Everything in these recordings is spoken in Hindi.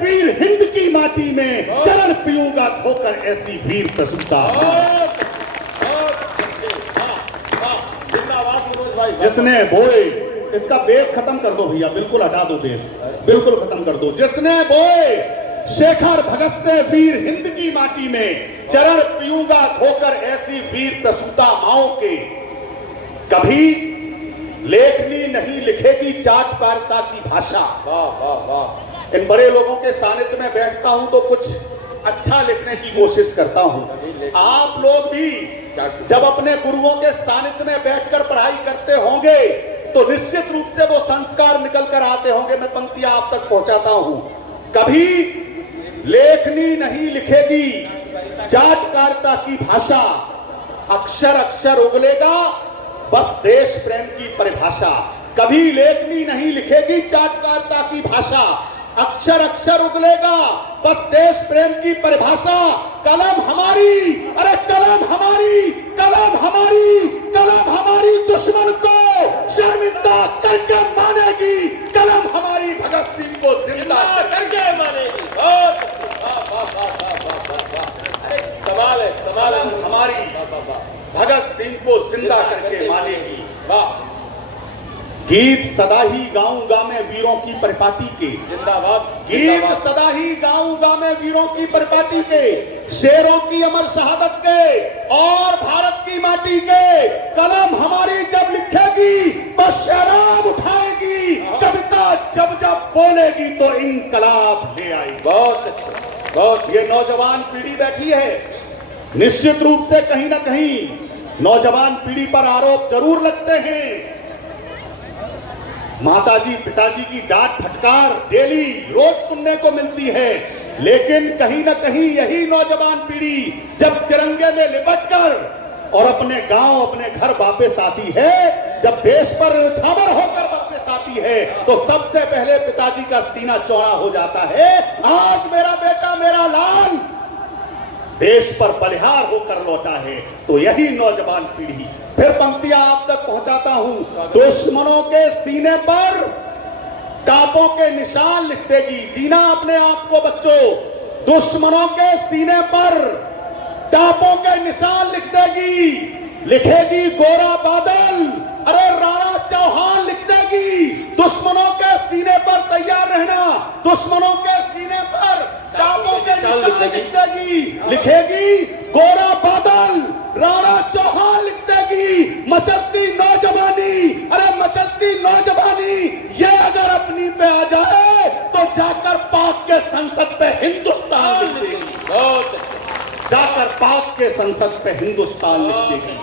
वीर हिंद की माटी में चरण पीऊंगा धोकर ऐसी वीर प्रसूता। जिसने बोए, इसका बेस खत्म कर दो भैया, बिल्कुल हटा दो बेस, बिल्कुल खत्म कर दो। जिसने बोए शेखर भगत से वीर हिंद की माटी में चरण पीऊंगा धोकर ऐसी वीर प्रसूता माओ के। कभी लेखनी नहीं लिखेगी चाटुकारिता की भाषा। इन बड़े लोगों के सानिध्य में बैठता हूं तो कुछ अच्छा लिखने की कोशिश करता हूं। आप लोग भी जब अपने गुरुओं के सानिध्य में बैठकर पढ़ाई करते होंगे तो निश्चित रूप से वो संस्कार निकल कर आते होंगे। मैं पंक्तियां आप तक पहुंचाता हूं। कभी लेखनी नहीं लिखेगी चाटुकारिता की भाषा, अक्षर अक्षर उगलेगा बस देश प्रेम की परिभाषा। कभी लेखनी नहीं लिखेगी चाटुकारिता की भाषा, अक्षर अक्षर उगलेगा बस देश प्रेम की परिभाषा। कलम हमारी, अरे कलम हमारी, कलम हमारी, कलम हमारी दुश्मन को शर्मिंदा करके मानेगी। कलम हमारी भगत सिंह को जिंदा करके मानेगी। कमाल है, कमाल है। कलम हमारी भगत सिंह को जिंदा करके मानेगी। गीत सदा ही गाऊंगा मैं वीरों की परिपाटी के, जिंदाबाद। गीत सदा ही गाऊंगा मैं वीरों की परिपाटी के, शेरों की अमर शहादत के और भारत की माटी के। कलम हमारी जब लिखेगी बस शराब उठाएगी, कविता जब जब बोलेगी तो इनकलाब ले आएगी। बहुत अच्छा, बहुत। ये नौजवान पीढ़ी बैठी है, निश्चित रूप से कहीं ना कहीं नौजवान पीढ़ी पर आरोप जरूर लगते हैं। माताजी पिताजी की डांट फटकार डेली रोज सुनने को मिलती है, लेकिन कहीं ना कहीं यही नौजवान पीढ़ी जब तिरंगे में लिपटकर और अपने गांव अपने घर वापस आती है, जब देश पर छावर होकर वापस आती है, तो सबसे पहले पिताजी का सीना चौड़ा हो जाता है। आज मेरा बेटा मेरा लाल देश पर बलिहार होकर लौटा है। तो यही नौजवान पीढ़ी, फिर पंक्तियां आप तक पहुंचाता हूं। दुश्मनों के सीने पर टापों के निशान लिख देगी। जीना अपने आप को बच्चों, दुश्मनों के सीने पर टापों के निशान लिख देगी। लिखेगी गोरा बादल, अरे राणा चौहान लिख देगी। दुश्मनों के सीने पर तैयार रहना, दुश्मनों के सीने पर टापों के निशान लिख देगी। लिखेगी गोरा बादल, राणा चौहान लिख देगी। मचलती नौजवानी, अरे मचलती नौजवानी ये अगर अपनी पे आ जाए तो जाकर पाक के संसद पे हिंदुस्तान लिख देगी। बहुत जाकर पाक के संसद पे हिंदुस्तान लिख देगी।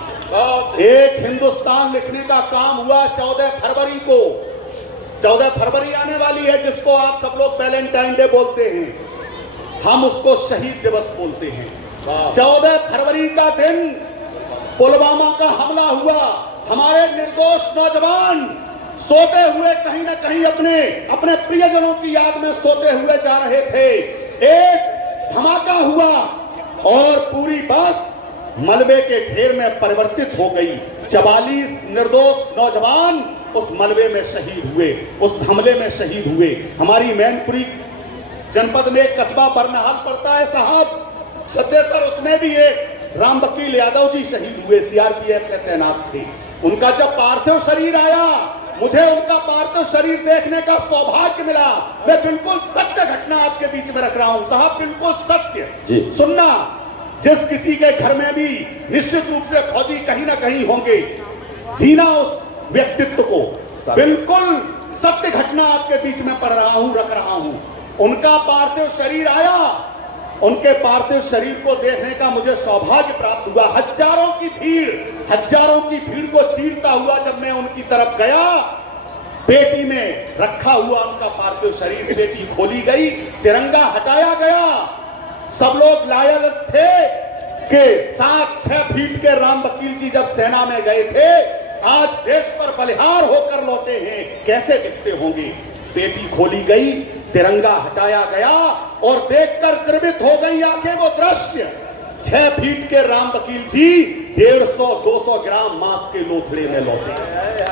एक हिंदुस्तान लिखने का काम हुआ 14 फरवरी को। 14 फरवरी आने वाली है, जिसको आप सब लोग वैलेंटाइन डे बोलते हैं, हम उसको शहीद दिवस बोलते हैं। 14 फरवरी का दिन पुलवामा का हमला हुआ। हमारे निर्दोष नौजवान सोते हुए कहीं ना कहीं अपने प्रियजनों की याद में सोते हुए जा रहे थे। एक धमाका हुआ और पूरी बस मलबे के ढेर में परिवर्तित हो गई। 44 निर्दोष नौजवान उस मलबे में शहीद हुए, उस हमले में शहीद हुए। हमारी मैनपुरी जनपद में एक कस्बा बरनहाल पड़ता है साहब, सद्देसर, उसमें भी एक राम वकील यादव जी शहीद हुए, सीआरपीएफ में तैनात थे। उनका जब पार्थिव शरीर आया, मुझे उनका पार्थिव शरीर देखने का सौभाग्य मिला। मैं बिल्कुल सत्य घटना आपके बीच में रख रहा हूं साहब, बिल्कुल सत्य सुनना। जिस किसी के घर में भी निश्चित रूप से फौजी कहीं ना कहीं होंगे, जीना उस व्यक्तित्व को। बिल्कुल सत्य घटना आपके बीच में पढ़ रहा हूं, रख रहा हूं। उनका पार्थिव शरीर आया, उनके पार्थिव शरीर को देखने का मुझे सौभाग्य प्राप्त हुआ। हजारों की भीड़ को चीरता हुआ जब मैं उनकी तरफ गया, पेटी में रखा हुआ उनका पार्थिव शरीर, पेटी खोली गई, तिरंगा हटाया गया। सब लोग लायल थे कि 7-6 फीट के राम वकील जी जब सेना में गए थे, आज देश पर बलिहार होकर लौटे हैं, कैसे दिखते होंगे। पेटी खोली गई, तिरंगा हटाया गया और देखकर द्रवित हो गई आंखें वो दृश्य। 6 फीट के राम वकील जी 150-200 ग्राम मांस के लोथड़े में लौटे।